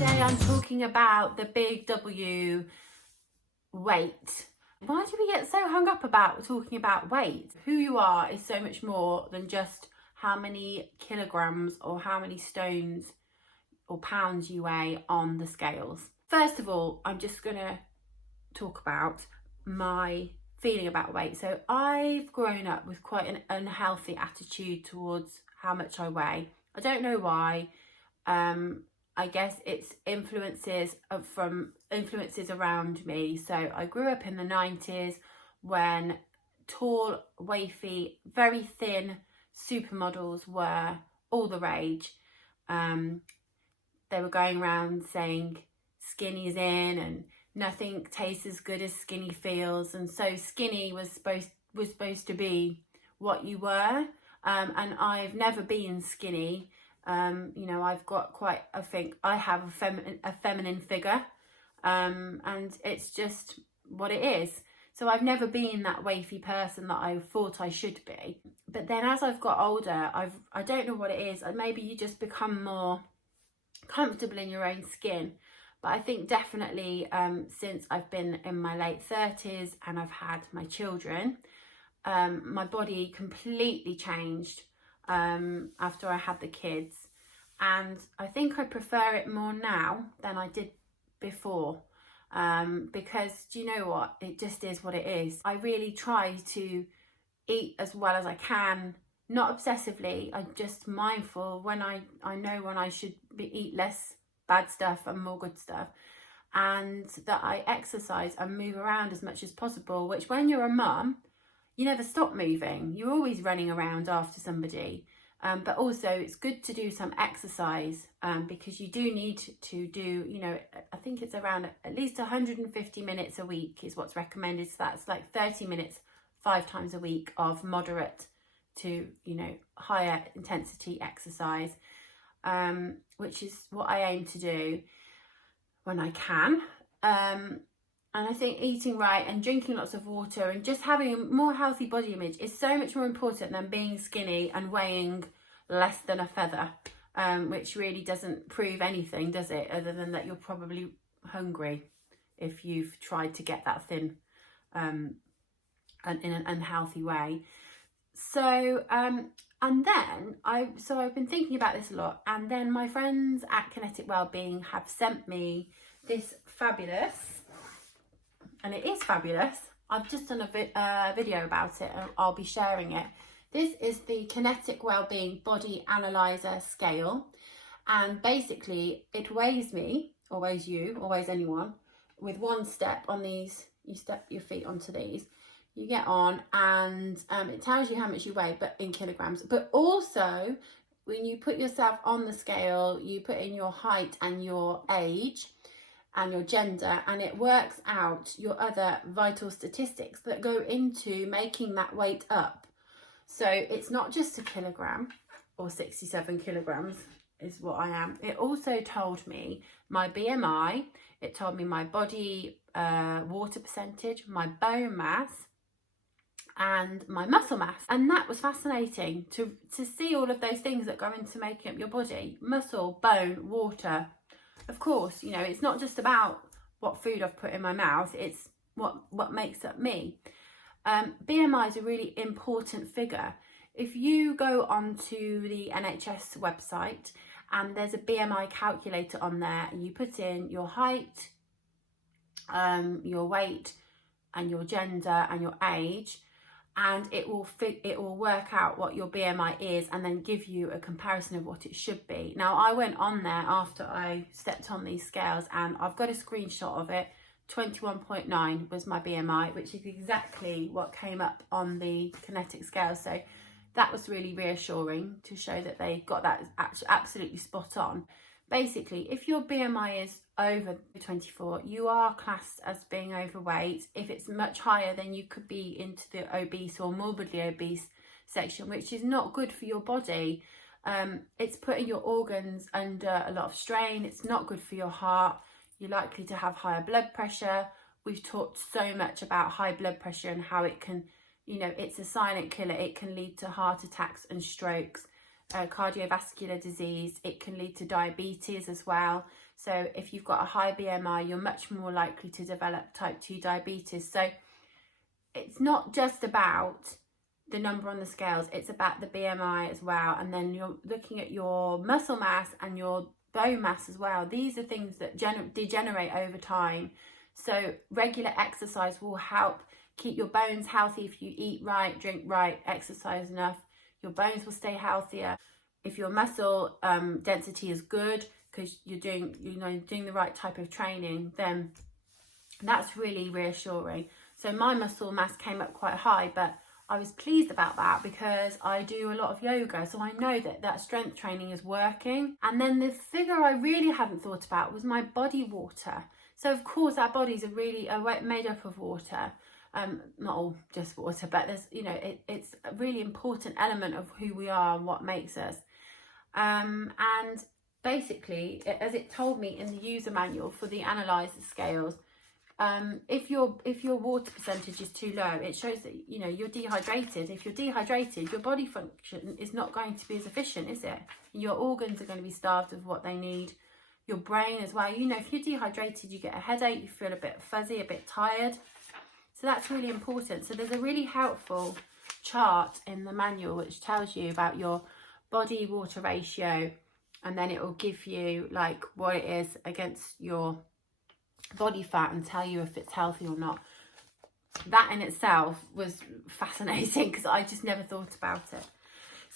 Today I'm talking about the big W, weight. Why do we get so hung up about talking about weight? Who you are is so much more than just how many kilograms or how many stones or pounds you weigh on the scales. First of all, I'm just gonna talk about my feeling about weight. So I've grown up with quite an unhealthy attitude towards how much I weigh. I don't know why. I guess it's influences around me. So I grew up in the 90s when tall, wafy, very thin supermodels were all the rage. They were going around saying skinny's in and nothing tastes as good as skinny feels, and so skinny was supposed to be what you were. And I've never been skinny. You know, I've got quite, I think I have a feminine figure, and it's just what it is. So I've never been that wafy person that I thought I should be. But then as I've got older, I don't know what it is. Maybe you just become more comfortable in your own skin. But I think definitely since I've been in my late 30s and I've had my children, my body completely changed after I had the kids, and I think I prefer it more now than I did before, because do you know what, it just is what it is. I really try to eat as well as I can, not obsessively. I'm just mindful when I know when I should eat less bad stuff and more good stuff, and that I exercise and move around as much as possible, which when you're a mum, you never stop moving. You're always running around after somebody. But also it's good to do some exercise, because you do need to do, you know, I think it's around at least 150 minutes a week is what's recommended. So that's like 30 minutes 5 times a week of moderate to, you know, higher intensity exercise, which is what I aim to do when I can. And I think eating right and drinking lots of water and just having a more healthy body image is so much more important than being skinny and weighing less than a feather, which really doesn't prove anything, does it? Other than that you're probably hungry if you've tried to get that thin and in an unhealthy way. So, and then I've been thinking about this a lot, and then my friends at Kinetik Wellbeing have sent me this fabulous, and it is fabulous. I've just done a video about it and I'll be sharing it. This is the Kinetik Wellbeing Body Analyser scale, and basically it weighs me, or weighs you, or weighs anyone, with one step on these. You step your feet onto these, you get on, and it tells you how much you weigh, but in kilograms. But also when you put yourself on the scale, you put in your height and your age and your gender, and it works out your other vital statistics that go into making that weight up. So it's not just a kilogram, or 67 kilograms is what I am. It also told me my BMI, it told me my body water percentage, my bone mass, and my muscle mass. And that was fascinating to see all of those things that go into making up your body: muscle, bone, water. Of course, you know, it's not just about what food I've put in my mouth, it's what makes up me. BMI is a really important figure. If you go onto the NHS website and there's a BMI calculator on there, and you put in your height, your weight and your gender and your age, and it will work out what your BMI is and then give you a comparison of what it should be. Now, I went on there after I stepped on these scales, and I've got a screenshot of it. 21.9 was my BMI, which is exactly what came up on the Kinetik scale. So that was really reassuring to show that they got that absolutely spot on. Basically, if your BMI is over 24, you are classed as being overweight. If it's much higher, then you could be into the obese or morbidly obese section, which is not good for your body. It's putting your organs under a lot of strain. It's not good for your heart. You're likely to have higher blood pressure. We've talked so much about high blood pressure and how it can, you know, it's a silent killer. It can lead to heart attacks and strokes. cardiovascular disease. It can lead to diabetes as well. So if you've got a high BMI, you're much more likely to develop type 2 diabetes. So it's not just about the number on the scales, it's about the BMI as well. And then you're looking at your muscle mass and your bone mass as well. These are things that degenerate over time. So regular exercise will help keep your bones healthy. If you eat right, drink right, exercise enough, your bones will stay healthier. If your muscle density is good because you're doing the right type of training, then that's really reassuring. So my muscle mass came up quite high, but I was pleased about that because I do a lot of yoga, so I know that strength training is working. And then the figure I really hadn't thought about was my body water. So of course our bodies are made up of water, not all just water, but there's it's a really important element of who we are and what makes us. And basically, as it told me in the user manual for the Analyser scales, if your water percentage is too low, it shows that you're dehydrated. If you're dehydrated, your body function is not going to be as efficient, is it? Your organs are going to be starved of what they need. Your brain as well. If you're dehydrated, you get a headache, you feel a bit fuzzy, a bit tired. So that's really important. So there's a really helpful chart in the manual which tells you about your body water ratio, and then it will give you like what it is against your body fat and tell you if it's healthy or not. That in itself was fascinating because I just never thought about it.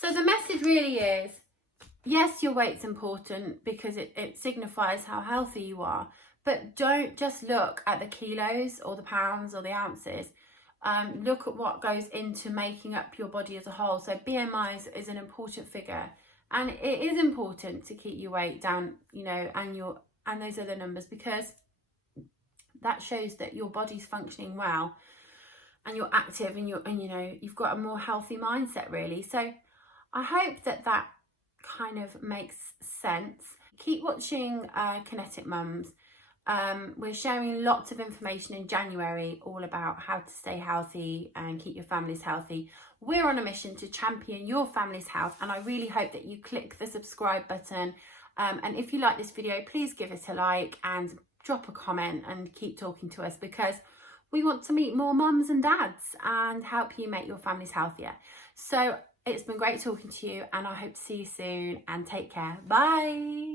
So the message really is, yes, your weight's important because it signifies how healthy you are, but don't just look at the kilos or the pounds or the ounces. Look at what goes into making up your body as a whole. So BMI is an important figure, and it is important to keep your weight down, and those other numbers, because that shows that your body's functioning well and you're active and you've got a more healthy mindset, really. So I hope that kind of makes sense. Keep watching Kinetik Mums. We're sharing lots of information in January all about how to stay healthy and keep your families healthy. We're on a mission to champion your family's health, and I really hope that you click the subscribe button. And if you like this video, please give it a like and drop a comment and keep talking to us, because we want to meet more mums and dads and help you make your families healthier. So it's been great talking to you, and I hope to see you soon, and take care. Bye.